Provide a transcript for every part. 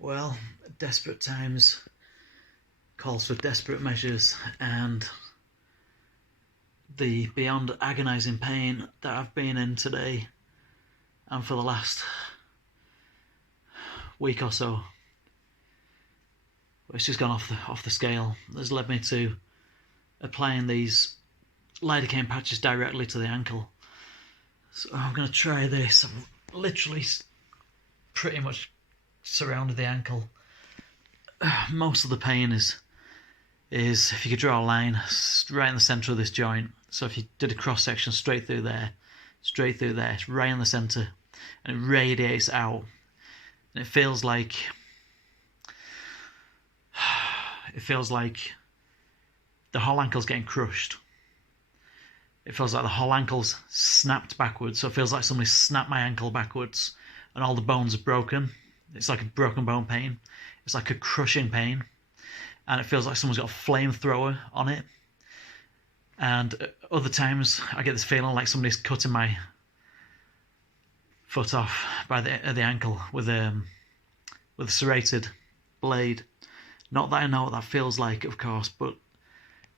Well, desperate times calls for desperate measures, and the beyond agonising pain that I've been in today and for the last week or so, it's just gone off the scale, has led me to applying these lidocaine patches directly to the ankle. So I'm going to try this. I've literally pretty much surrounded the ankle. Most of the pain is if you could draw a line right in the centre of this joint. So if you did a cross section straight through there, it's right in the centre, and it radiates out, and it feels like the whole ankle's getting crushed. It feels like the whole ankle's snapped backwards. So it feels like somebody snapped my ankle backwards and all the bones are broken. It's like a broken bone pain. It's like a crushing pain. And it feels like someone's got a flamethrower on it. And other times I get this feeling like somebody's cutting my foot off by the ankle with a serrated blade. Not that I know what that feels like, of course, but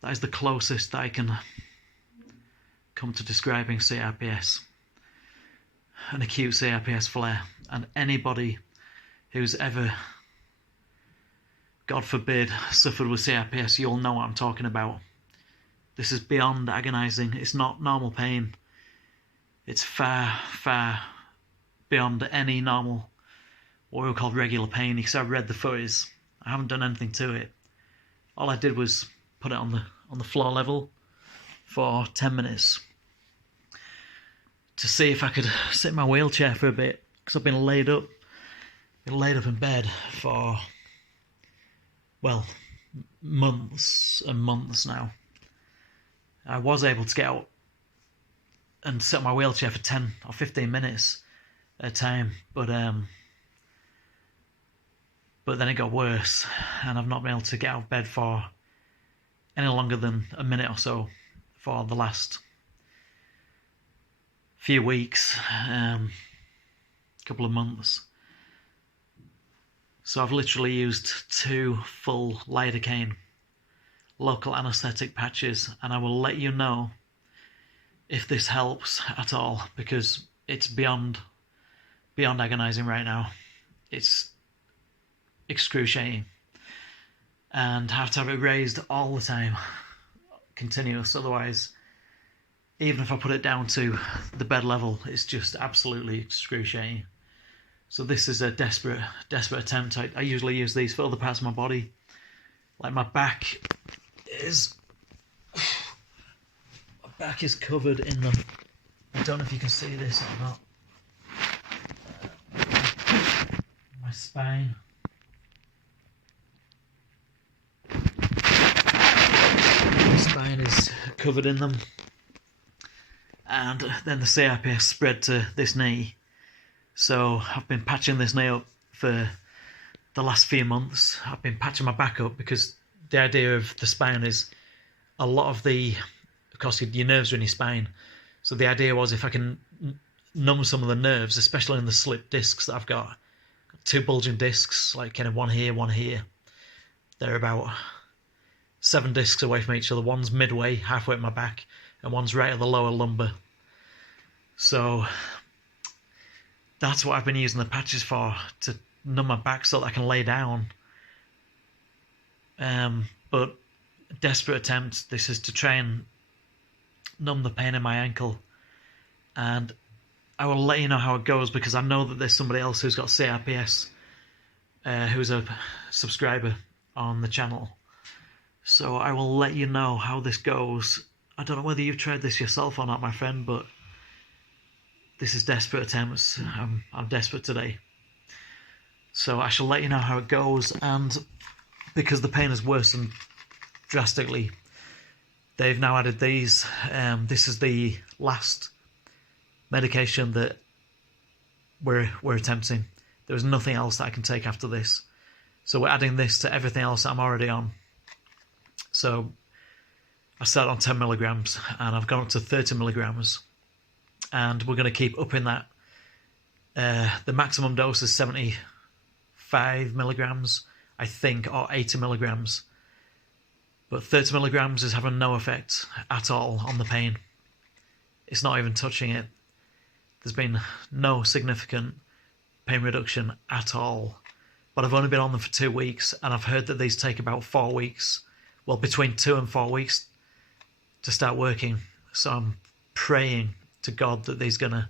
that is the closest that I can come to describing CRPS, an acute CRPS flare. And anybody who's ever, God forbid, suffered with CRPS, you'll know what I'm talking about. This is beyond agonising. It's not normal pain. It's far, far beyond any normal, what we would call regular pain, because I read the footies. I haven't done anything to it. All I did was put it on the floor level for 10 minutes to see if I could sit in my wheelchair for a bit, because I've been laid up in bed for, well, months and months now. I was able to get out and sit in my wheelchair for 10 or 15 minutes at a time, but then it got worse, and I've not been able to get out of bed for any longer than a minute or so for the last few weeks, couple of months. So I've literally used 2 full lidocaine local anaesthetic patches, and I will let you know if this helps at all, because it's beyond agonising right now. It's excruciating, and have to have it raised all the time, continuous. Otherwise, even if I put it down to the bed level, it's just absolutely excruciating. So this is a desperate attempt. I usually use these for other parts of my body, like my back is covered in them. I don't know if you can see this or not. My spine. My spine is covered in them. And then the CRPS spread to this knee. So I've been patching this knee up for the last few months. I've been patching my back up because the idea of the spine is a lot of course, your nerves are in your spine. So the idea was if I can numb some of the nerves, especially in the slip discs that I've got 2 bulging discs, like kind of one here. They're about 7 discs away from each other. One's midway, halfway up my back, and one's right at the lower lumbar. So that's what I've been using the patches for, to numb my back so that I can lay down. But desperate attempt, this is to try and numb the pain in my ankle. And I will let you know how it goes, because I know that there's somebody else who's got CRPS, who's a subscriber on the channel. So I will let you know how this goes. I don't know whether you've tried this yourself or not, my friend, but this is desperate attempts. I'm desperate today. So I shall let you know how it goes. And because the pain has worsened drastically, they've now added these. This is the last medication that we're attempting. There's nothing else that I can take after this. So we're adding this to everything else that I'm already on. So I started on 10 milligrams and I've gone up to 30 milligrams, and we're going to keep upping that. The maximum dose is 75 75 milligrams, I think, or 80 milligrams. But 30 milligrams is having no effect at all on the pain. It's not even touching it. There's been no significant pain reduction at all. But I've only been on them for 2 weeks, and I've heard that these take about 4 weeks. Well, between 2 and 4 weeks to start working. So I'm praying to God that these are going to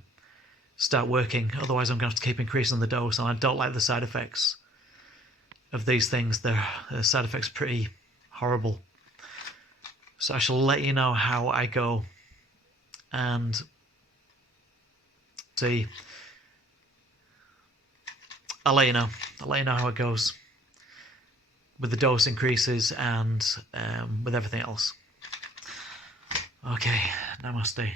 start working. Otherwise, I'm going to have to keep increasing the dose, and I don't like the side effects of these things. The side effects are pretty horrible. So I shall let you know how I go and see. I'll let you know how it goes with the dose increases and with everything else. Okay, namaste.